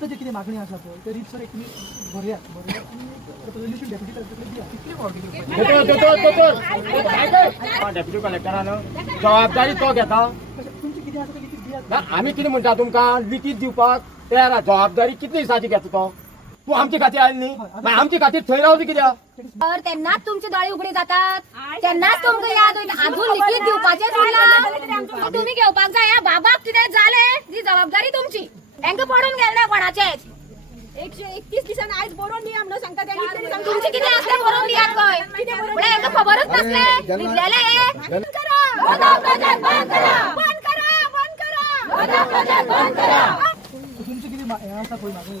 जे किती मागणी असा पळय ते रीतसर एक भरयात डेप्युटी कलेक्टरकडे दिया डेप्युटी कलेक्टरान जबाबदारी तो घेता. तुमची किती असं लिखीत दिया ना आम्ही किती म्हणटा तुमकां लिखीत दिवपाक तयार आहा. जबाबदारी कितली दिसाची घेता तो. तू आमची खातीर आयली न्ही मागीर आमची खातीर थंय रावली कित्याक. तर त्यांनाच तुमचे दोळे उघडे जातात, त्यांनाच तुमकां याद होईल. अजून लिखीत दिवपाचेच उरला. तुम्ही घेवपाक जाय. ह्या बाबाक कितें जालें ही जबाबदारी तुमची. तांकां पडून गेले ना कोणाचेच. 131 दिसान आयज बरोवन दिया म्हणून सांगता त्यांनी. तुमचे किती असले बरोवन दियात काय पण हेंका खबरच नसले. लिहिलेले हे बंद करा बंद करा बंद करा बंद करा. तुमची किती असा पळय मागणी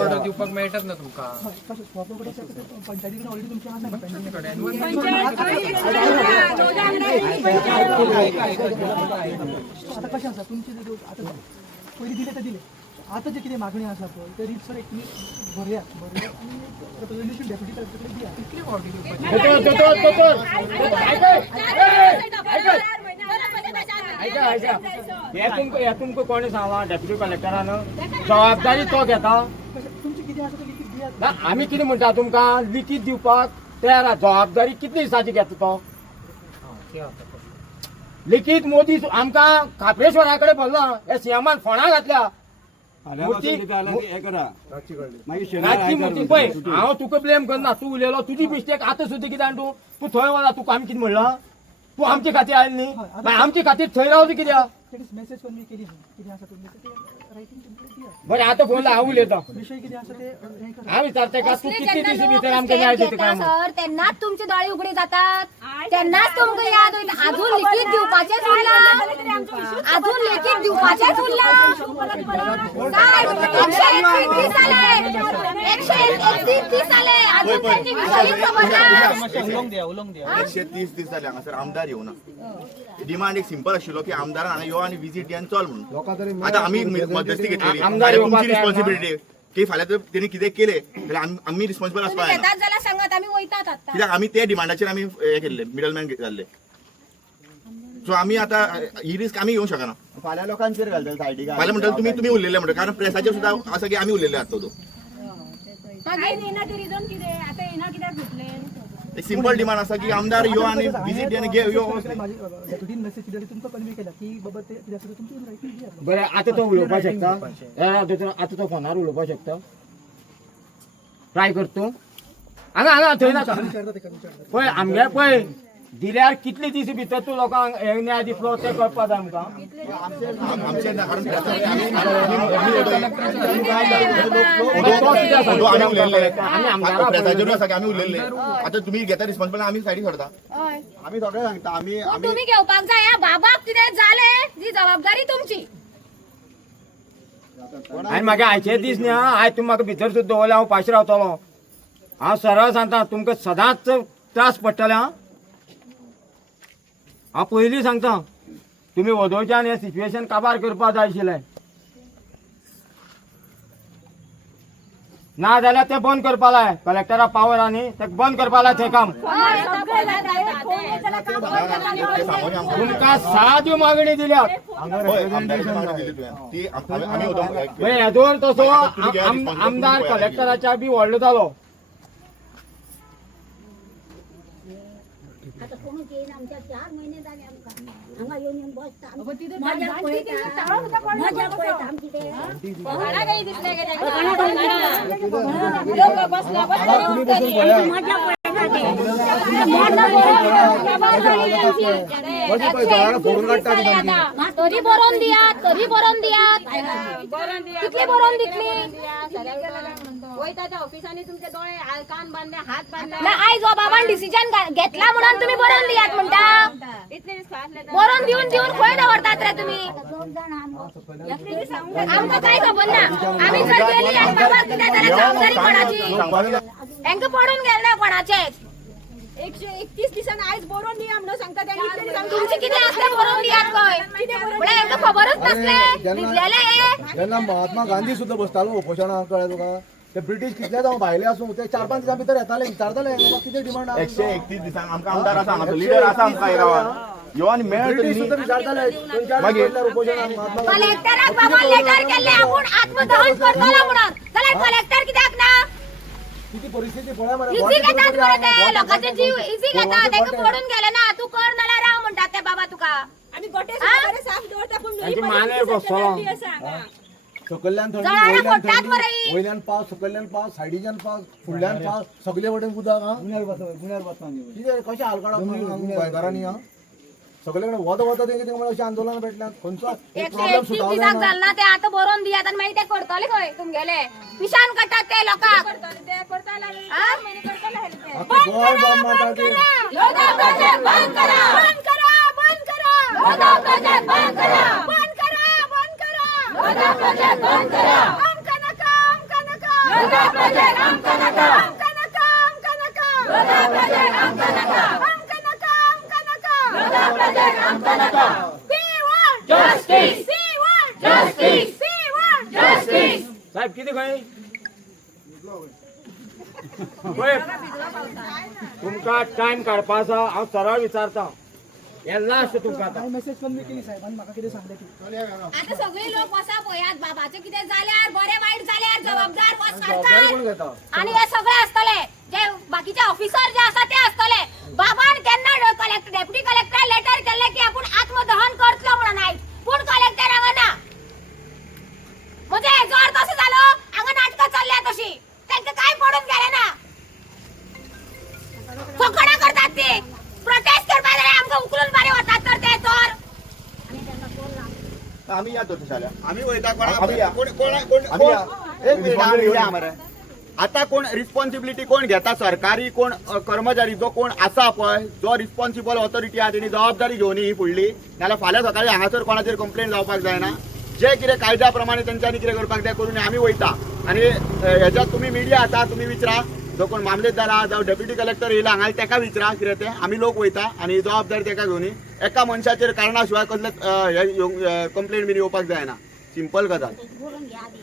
ऑर्डर दिवपाक मेळटात ना तुमका. पंचायतीकडे ऑलरेडी तुमची आता कशें आसा तुमचे आता पयलीं दिले ते दिले. आता जे किती मागणी आसा पळय ते रीतसर एक भरयात डेप्युटी कलेक्टरकडे दिया हे तुमकां कोणी सांगला. डेप्युटी कलेक्टरान जबाबदारी तो घेता. तुमची किती असं लिखीत दिया ना आम्ही किती म्हणटा तुमकां लिखीत दिवपाक तयार आहा. जबाबदारी कितली दिसाची घेता तो. लिखीत मोदी आमकां खापेश्वरा कडेन बोल्ला. हे सीएमान फोंडा घातल्या रातची मूर्ती पळय. हांव तुका ब्लेम करना. तू उलयलो तुजी मिस्टेक. आतां सुद्दां कितें आनी तूं थंय वता. तुका आमी कितें म्हणला. तू आमची खातीर आयली न्ही मागीर आमची खातीर थंय रावली कित्याक. मेसेज पण मी केली किती असं तुमचे रायटिंग तुमकडे दिया. बरें आतां फोन हांव उलयतां. विषय किती असं ते हे करा. हांव विचारता का तू असले कितली जेन्ना दिसा लोक भितर आमकां स्टेप न्याय दिता घेता काय म्हणून. सर त्यांनाच तुमचे दोळे उघडे जातात, त्यांनाच तुमकां याद होईल. अजून लिखीत दिवपाचेच उरला. अजून लिखीत दिवपाचेच उरला. काय 131 दीस जाले. 131 दीस जाले. अजून त्यांची विषयी खबर ना. 130 दीस जाले हांगासर आमदार येवना. डिमांड एक सिंपल आशिल्लो की आमदार हांगा यो आनी विजीट दी आनी चल म्हणून. आतां आमी मध्यस्थी घेतलेली. आमदार तुमची रिस्पॉन्सिबिलिटी की फाल्यां जर तेणी कितें केलें जाल्यार आमी रिस्पॉन्सिबल आसपाक जायना. येतात जाल्यार सांगात आमी वयतात आता. कित्याक आमी ते डिमांडाचेर आमी हे केल्ले मिडलमॅन जाल्ले. सो आमी आतां ही रिस्क आमी घेवंक शकना. फाल्यां लोकांचेर घालता सायडीक. फाल्यां म्हणटा तुमी उरलेले म्हणटा कारण प्रेसाचेर सुद्दां आसा की आमी उरलेले आसता तो. आयज येना ते रिजन कितें आतां येना कित्याक सुटले. एक सिंपल डिमांड आसा की आमदार यो आनी विजीट दी आनी यो. माझी डेप्युटीन मेसेज दिली तुमकां कन्वे केला की बाबा ते किती असं तुमची रायटिंग दिया. बरें आतां तो उलोवपाक शकता. आतां तो फोनार उलोवपाक शकता. ट्राय कर तूं. हांगा थंय नाका पळय आमगे पळय दिल्यार कितले दीस भितर तूं लोकांक हे न्याय दितलो ते कळपाक जाय आमकां. आमचे कारण प्रेसाचेरूय आसा की आमी उरलेले. आतां तुमी घेता रिस्पॉन्सिबल आमी सायडीक सरता. आमी सगळे सांगता आमी तुम्ही घेवपाक जाय. ह्या बाबाक कितें जालें ही जबाबदारी तुमची. आनी म्हागे आयचे दीस न्ही आयज तुमी म्हाका भितर सुद्दां दवरले हांव पाशी रावतलो. हांव सरळ सांगता तुमकां सदांच त्रास पडटले. हांव पयलीं सांगता तुमी वदोळच्यान हें सिच्युएशन काबार करपाक जाय आशिल्लें. ना जाल्यार तें बंद करपाक जाय. कलेक्टरा पावर आनी तें बंद करपाक जाय थंय काम. तुमकां 6 मागणी दिल्यात. येदोर तसो आमदार कलेक्टराच्या बी व्हडलो जालो. आता कोण येईन आमच्या 4 महिने झाले आमकां हांगा येऊन बसता. मजा पळयता आमची ते कोणाला काही दिसले का लोक बसला मजा तरी बरोवन दियात. तरी बरोवन दियात. कितली बरोवन दितली. वयता ऑफिसांनी तुमचे डोळे कान बांधले हात बांधले. ना आयज हो बाबान डिसिजन घेतला म्हणून तुम्ही बरोवन दियात म्हणटा. इतले दिस फासले बरोवन दिवन खंय दवरतात रे तुम्ही. आमकां काय खबर ना. आमी जर गेली आनी बाबा कितें जाल्यार जबाबदारी कोणाची. हांकां पडून गेले ना कोणाचेच. 131 दिसान आयज बरोवन दिया म्हणून सांगता त्यांनी. तुमचे किती असले बरोवन दियात काय पण हेंका खबरच नसले. लिहिलेले हे जेन्ना महात्मा गांधी सुद्दां बसतालो उपोशणाक कळ्ळें तुका. ते ब्रिटीश कितले जावं भायले आसूं ते 4-5 दिसां भितर येताले विचारताले बाबा कितें डिमांड. 131 दिसान आमकां आमदार आसा हांगासर लिडर आसा आमकां हे गांवांत. यो आनी मेळ ब्रिटीश सुद्धा विचारताले खंयच्या मागीर? पडल्यार उपोशणाक महात्मा गांधी कलेक्टराक बाबा लेटर केले आपण आत्मदहन करतलो म्हणून जाल्यार कलेक्टर कित्याक ना किती परिस्थिती पळय मरे इझी घेतात बरं ते लोकांचे जीव इझी घेतात ताका पडून गेले ना तू कर नाल्यार राव म्हणतात ते बाबा तुका आम्ही गोटे साफ दवरता पूण तांचे माने बसलो. सकयल्यान थंडी जळारां वयल्यान फोडटात थंडी मरे ही. वयल्यान पावस सकयल्यान पावस सायडीच्यान पावस फुडल्यान पावस सगळे वटेन उदक हा कितें कशें हाल काडप गोंयकारांनी हा सगळे कडेन वता वता तेंगे म्हणून अशें आंदोलन भेटल्यात खंयचो एक प्रॉब्लेम 131 सुटावलो दिसाक ना जालना ते आता बरोवन दियात आनी मागीर ते करतले खंय तुमगेले पिशान काडटात ते लोकांक आख्खें गोंय बॉम्ब मारता ते योद्धा प्रोजेक्ट बंद करा बंद करा बंद करा योद्धा प्रोजेक्ट बंद करा बंद करा बंद करा योद्धा प्रोजेक्ट बंद करा आमका नका योद्धा प्रोजेक्ट आमका नका योद्धा प्रोजेक्ट आमका नका योद्धा प्रोजेक्ट आमका नका We want justice. We want justice. We want justice. साहेब किती खंय पळय तुमका टाइम काडपा आसा हांव सरळ विचारता हे लास्ट तुमकां आतां हांवें मेसेज कन्वे केली साहेबान म्हाका कितें सांगलें ती आता सगळे लोक वसा पळयात बाबाचे कितें जाल्यार बरे वाईट जाल्यार जबाबदार हो जबाबदारी कोण सरकार घेता आणि हे सगळे असतले जे बाकीचे ऑफिसर जे आसा ते असतले बाबान केन्ना कलेक्टर डेप्युटी कलेक्टर लेटर केले की आपण आत्मदहन करतलो म्हणून आयज पूण कलेक्टर हांगा ना म्हणजे हेजो अर्थ असो जालो हांगा नाटकां चल्ल्या तशी तांकां काय पडून गेले ना फकडा करतात ते प्रोटेस्ट करपाक जाल्यार आमकां उखलून बारे वतात तर ते चोर आम्ही या तशाल्या आम्ही वयता आम्ही या. आम्ही या. एक मिनिट आम्ही या मरे आता कोण रिस्पॉन्सिबिलिटी कोण घेता सरकारी कोण कर्मचारी जो कोण आसा पळय जो रिस्पॉन्सिबल ऑथॉरिटी आहा तेणी जबाबदारी घेवनी ही फुडली नाल्यार फाल्यां सकाळी हांगासर कोणाचेर कंप्लेंट जावपाक जायना जे कितें कायद्या प्रमाणे तेंच्यांनी कितें करपाक जाय करून आमी वयता आनी हेच्यात तुमी मिडिया आसा तुमी विचारा जो कोण मामलेदार आहा जावं डेप्युटी कलेक्टर येयला हांगा तेका विचारा कितें तें आमी लोक वयता आनी जबाबदारी तेका घेवनी एका मनशाचेर कारणा शिवाय कसले कंप्लेंट बी येवपाक जायना सिंपल गजाल बोलून घ्या आधी